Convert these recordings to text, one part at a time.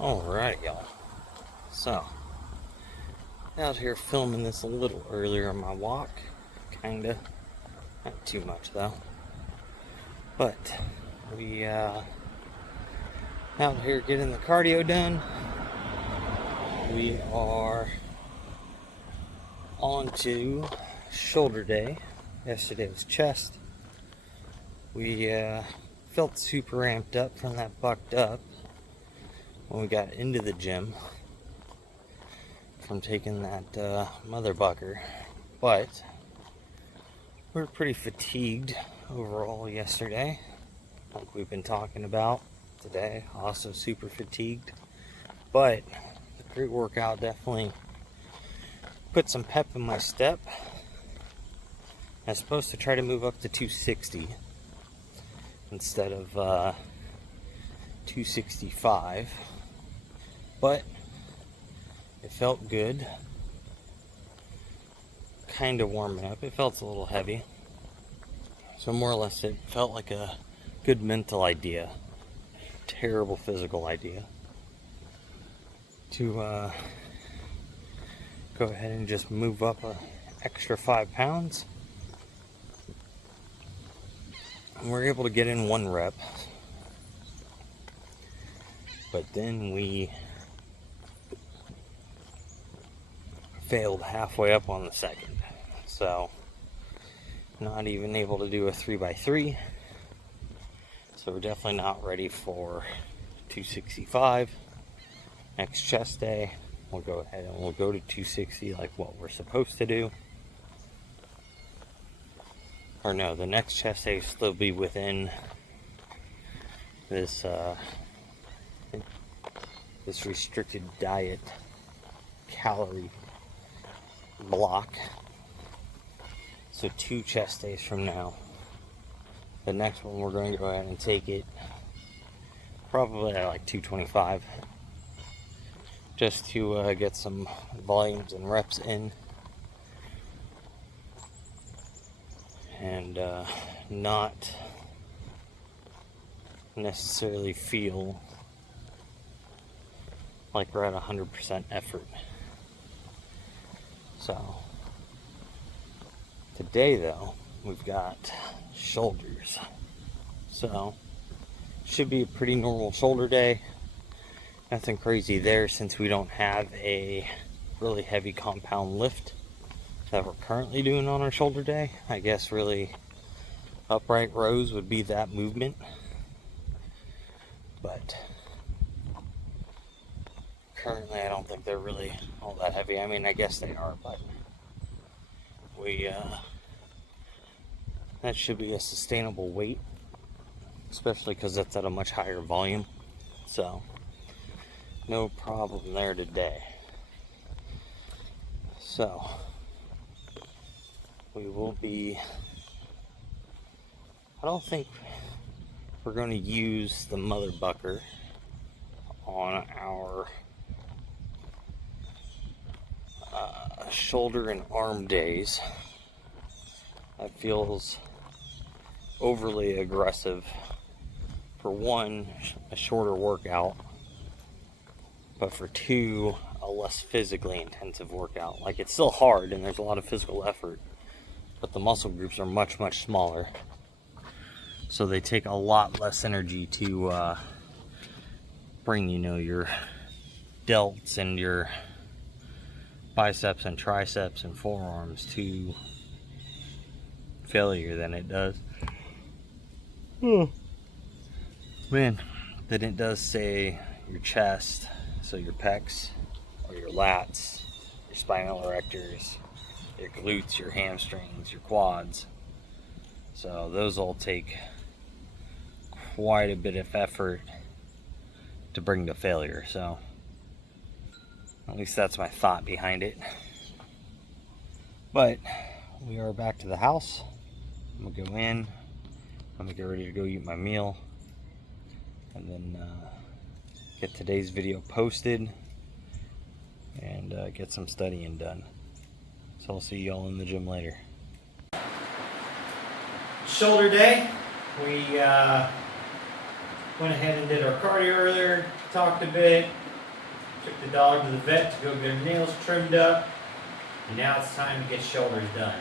Alright, y'all. So, out here filming this a little earlier on my walk. Kinda. Not too much, though. But, we, out here getting the cardio done. We are on to shoulder day. Yesterday was chest. We, felt super amped up from that bucked up when we got into the gym from taking that mother bucker, but we were pretty fatigued overall yesterday, like we've been talking about today. Also super fatigued, but the great workout definitely put some pep in my step. I was supposed to try to move up to 260 instead of 265, but it felt good. Kind of warming up. It felt a little heavy. So more or less it felt like a good mental idea. Terrible physical idea. To go ahead and just move up an extra 5 pounds. And we're able to get in 1 rep. But then we failed halfway up on the second. So, not even able to do a 3x3. So we're definitely not ready for 265. Next chest day, we'll go ahead and we'll go to 260 like what we're supposed to do. Or no, the next chest day will still be within this this restricted diet calorie block. So 2 chest days from now. The next one we're going to go ahead and take it probably at like 225, just to get some volumes and reps in, and not necessarily feel like we're at 100% effort. So today though, we've got shoulders. So should be a pretty normal shoulder day. Nothing crazy there since we don't have a really heavy compound lift that we're currently doing on our shoulder day. I guess really upright rows would be that movement. But currently I don't think they're really all that heavy. I mean, I guess they are, but we that should be a sustainable weight, especially because that's at a much higher volume. So no problem there today. So we will be, I don't think we're going to use the mother bucker on our shoulder and arm days. That feels overly aggressive for 1, a shorter workout, but for 2, a less physically intensive workout. Like, it's still hard and there's a lot of physical effort, but the muscle groups are much smaller, so they take a lot less energy to bring, your delts and your biceps and triceps and forearms to failure than it does than it does, say, your chest. So your pecs or your lats, your spinal erectors, your glutes, your hamstrings, your quads. So those all take quite a bit of effort to bring to failure. So at least that's my thought behind it. But we are back to the house. I'm gonna go in. I'm gonna get ready to go eat my meal, and then get today's video posted and get some studying done. So I'll see y'all in the gym later. Shoulder day. We Went ahead and did our cardio earlier, talked a bit, took the dog to the vet to go get her nails trimmed up, and now it's time to get shoulders done.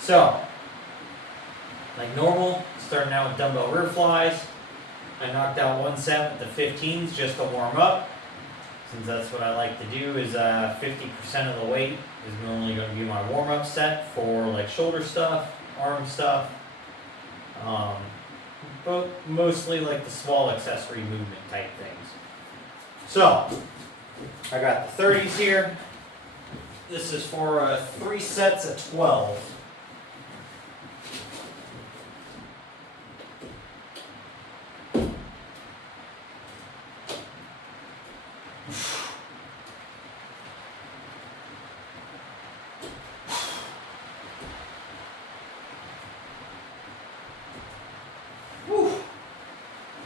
So, like normal, starting out with dumbbell rear flies. I knocked out one set with the 15s just to warm up, since that's what I like to do. Is 50% of the weight is normally going to be my warm-up set for like shoulder stuff, arm stuff, but mostly like the small accessory movement type things. So I got the 30s here. This is for 3 sets of 12.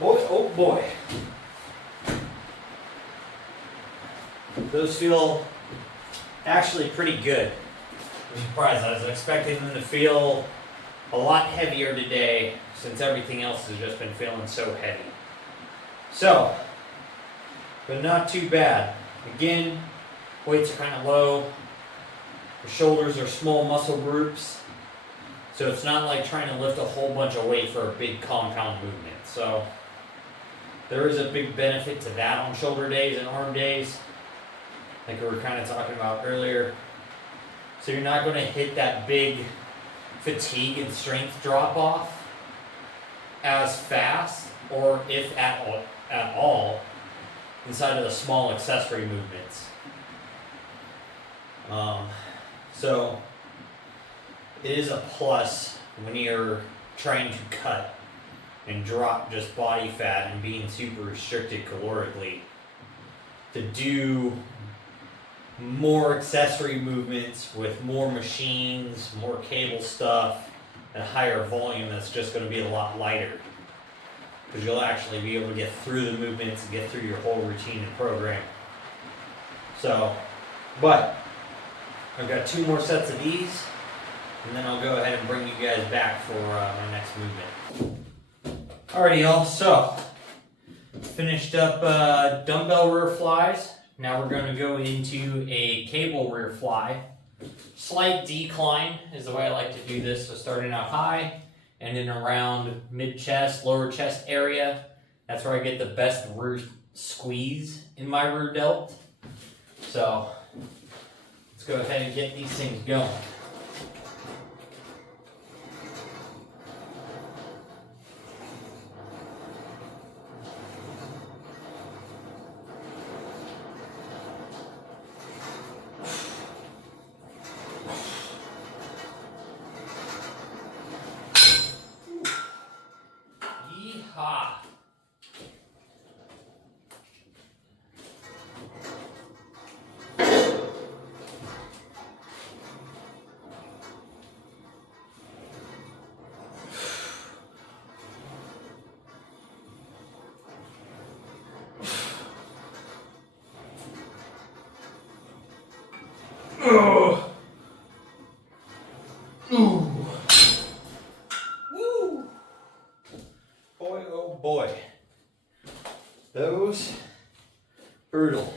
Boy, oh boy. Those feel actually pretty good. I'm surprised. I was expecting them to feel a lot heavier today since everything else has just been feeling so heavy. So, but not too bad. Again, weights are kind of low. The shoulders are small muscle groups. So it's not like trying to lift a whole bunch of weight for a big compound movement. So there is a big benefit to that on shoulder days and arm days, like we were kind of talking about earlier. So you're not going to hit that big fatigue and strength drop off as fast, or if at all, inside of the small accessory movements. So it is a plus when you're trying to cut and drop just body fat and being super restricted calorically, to do more accessory movements with more machines, more cable stuff, and a higher volume that's just going to be a lot lighter. Because you'll actually be able to get through the movements and get through your whole routine and program. So, but I've got 2 more sets of these, and then I'll go ahead and bring you guys back for my next movement. Alrighty y'all, so finished up dumbbell rear flies. Now we're going to go into a cable rear fly. Slight decline is the way I like to do this. So starting out high and then around mid-chest, lower chest area. That's where I get the best rear squeeze in my rear delt. So let's go ahead and get these things going. Yeehaw! Oh. Ooh. Woo. Boy, oh boy. Those, brutal.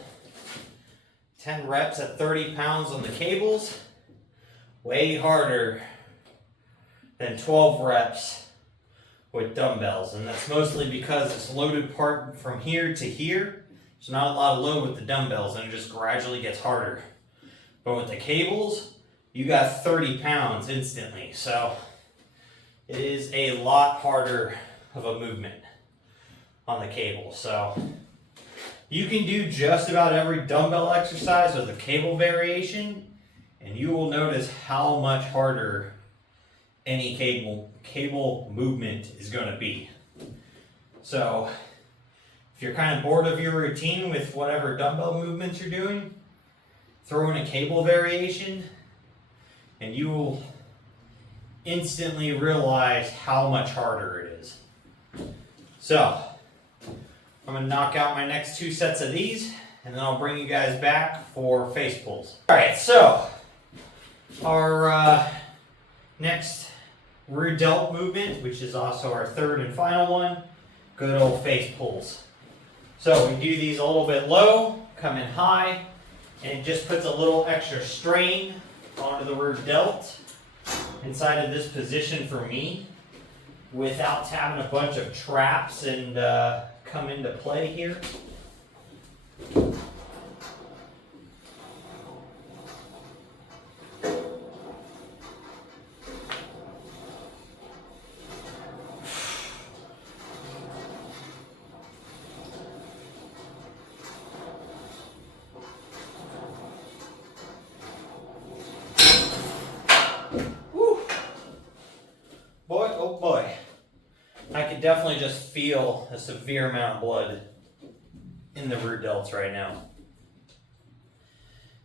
10 reps at 30 pounds on the cables, way harder than 12 reps with dumbbells. And that's mostly because it's loaded part from here to here. There's not a lot of load with the dumbbells, and it just gradually gets harder. But with the cables, you got 30 pounds instantly. So it is a lot harder of a movement on the cable. So you can do just about every dumbbell exercise with a cable variation, and you will notice how much harder any cable movement is going to be. So if you're kind of bored of your routine with whatever dumbbell movements you're doing, throw in a cable variation and you will instantly realize how much harder it is. So I'm going to knock out my next 2 sets of these, and then I'll bring you guys back for face pulls. Alright, so our next rear delt movement, which is also our 3rd and final one, good old face pulls. So we do these a little bit low, come in high, and it just puts a little extra strain onto the rear delt inside of this position for me without having a bunch of traps and come into play here. Boy, oh boy, I can definitely just feel a severe amount of blood in the rear delts right now.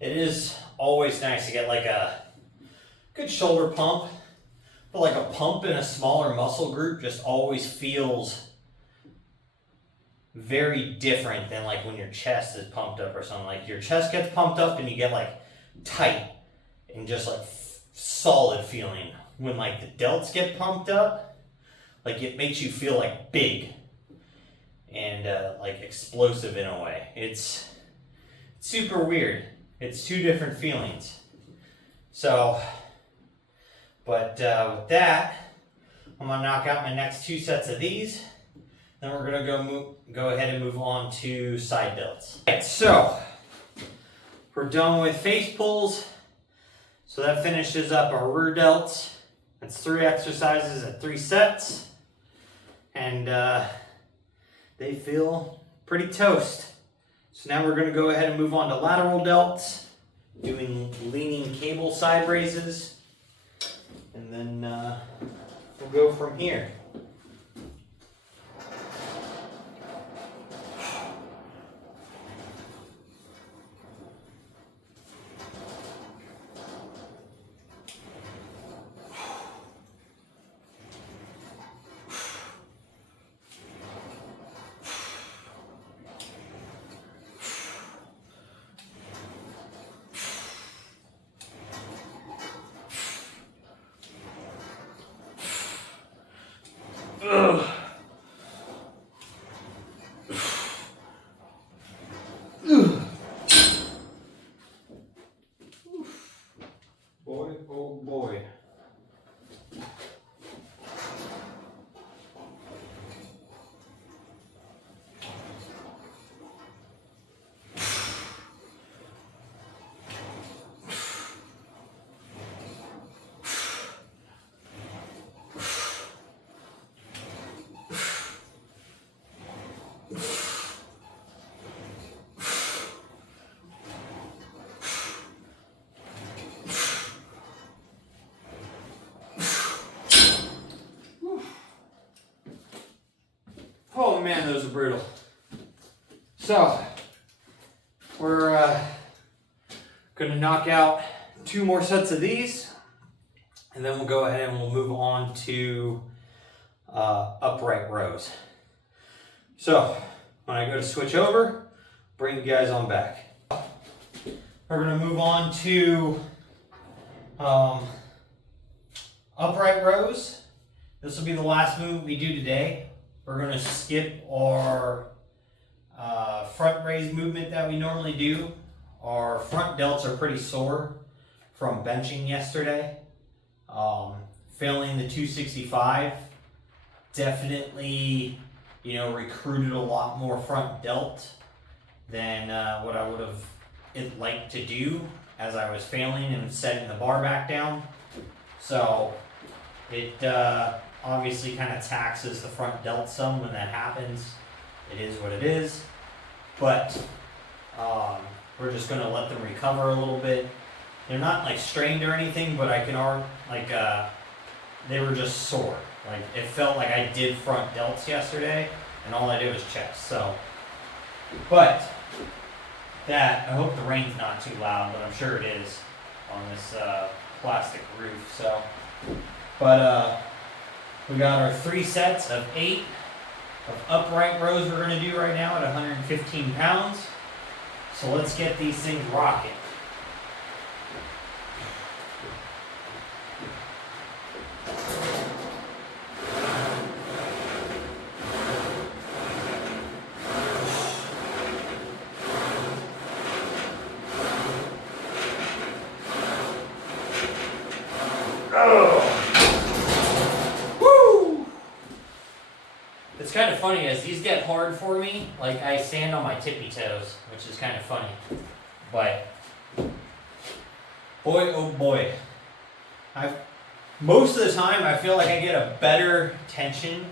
It is always nice to get like a good shoulder pump, but like a pump in a smaller muscle group just always feels very different than like when your chest is pumped up or something. Like your chest gets pumped up and you get like tight and just like solid feeling. When like the delts get pumped up, like it makes you feel like big and like explosive in a way. It's super weird. It's two different feelings. So, but with that, I'm gonna knock out my next 2 sets of these. Then we're gonna go ahead and move on to side delts. Right, so we're done with face pulls. So that finishes up our rear delts. That's 3 exercises at 3 sets, and they feel pretty toast. So now we're going to go ahead and move on to lateral delts, doing leaning cable side raises, and then we'll go from here. Ugh. Boy, oh boy. Oh man, those are brutal. So, we're gonna knock out 2 more sets of these, and then we'll go ahead and we'll move on to upright rows. So, when I go to switch over, bring you guys on back. We're gonna move on to upright rows. This will be the last move we do today. We're going to skip our front raise movement that we normally do. Our front delts are pretty sore from benching yesterday. Failing the 265 definitely, recruited a lot more front delt than what I would have liked to do as I was failing and setting the bar back down. So it obviously kind of taxes the front delt some when that happens. It is what it is. But we're just going to let them recover a little bit. They're not like strained or anything, but I can they were just sore. Like it felt like I did front delts yesterday and all I did was chest. So, but that, I hope the rain's not too loud, but I'm sure it is on this plastic roof. So, but we got our 3 sets of 8 of upright rows we're going to do right now at 115 pounds. So let's get these things rocking. funny as these get hard for me, like I stand on my tippy toes, which is kind of funny. But boy, oh boy, most of the time I feel like I get a better tension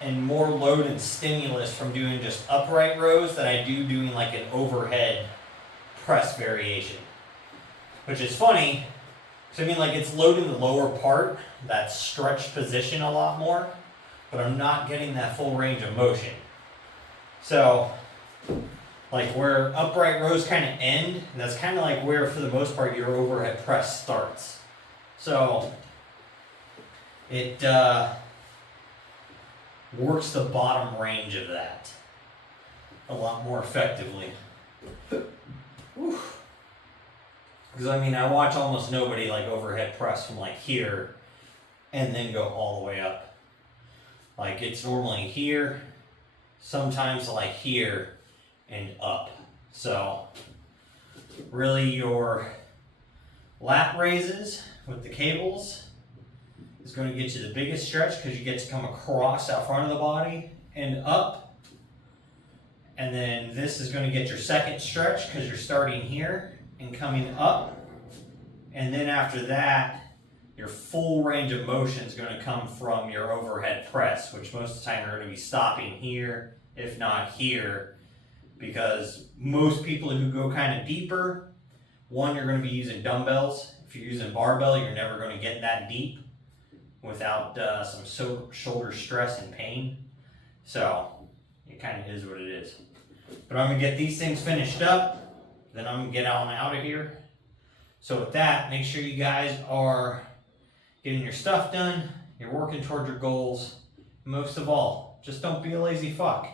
and more load and stimulus from doing just upright rows than I do doing like an overhead press variation. Which is funny, because I mean like it's loading the lower part, that stretched position a lot more, but I'm not getting that full range of motion. So, like where upright rows kind of end, that's kind of like where for the most part your overhead press starts. So, it works the bottom range of that a lot more effectively. Because I mean, I watch almost nobody like overhead press from like here and then go all the way up. Like it's normally here, sometimes like here and up. So really your lat raises with the cables is going to get you the biggest stretch because you get to come across out front of the body and up. And then this is going to get your second stretch because you're starting here and coming up. And then after that, your full range of motion is going to come from your overhead press, which most of the time you're going to be stopping here, if not here, because most people who go kind of deeper, one, you're going to be using dumbbells. If you're using barbell, you're never going to get that deep without some shoulder stress and pain. So it kind of is what it is. But I'm going to get these things finished up, then I'm going to get on out of here. So with that, make sure you guys are getting your stuff done, you're working towards your goals. Most of all, just don't be a lazy fuck.